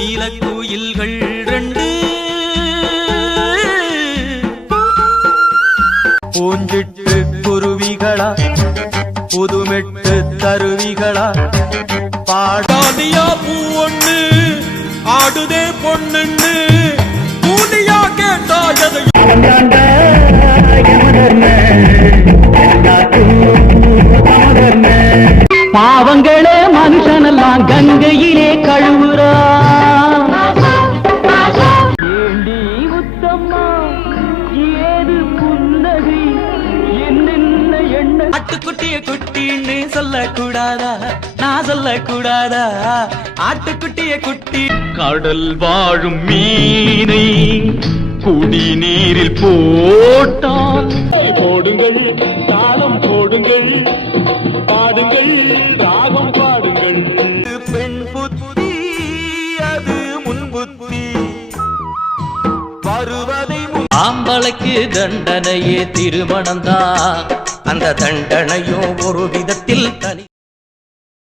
நீலக்குயில்கள் ரெண்டு பூஞ்சிட்டு குருவிகளா புதுமெட்டு தருவிகளா பாடாதியா பூ ஒண்ணு ஆடுதே பொண்ணுன்னு பூனியா கேட்டாயதை பாவங்களே மனுஷனெல்லாம் கங்கையிலே கழுவுறா ஏண்டி உத்தம்மா ஏது புன்னகை என்னென்ன எண்ண ஆட்டுக்குட்டிய குட்டின்னு சொல்லக்கூடாதா நான் சொல்லக்கூடாதா ஆட்டுக்குட்டிய குட்டி கடல் வாழும் மீனை குடிநீரில் போட்டால் போடுங்கள் தாளம் போடுங்கள் பாடுங்கள் ராகம் பாடுங்கள் பெண் புத்தி அது முன் புத்தி வருவதை ஆம்பளைக்கு தண்டனையே திருமணம்தான் அந்த தண்டனையும் ஒரு விதத்தில் தனி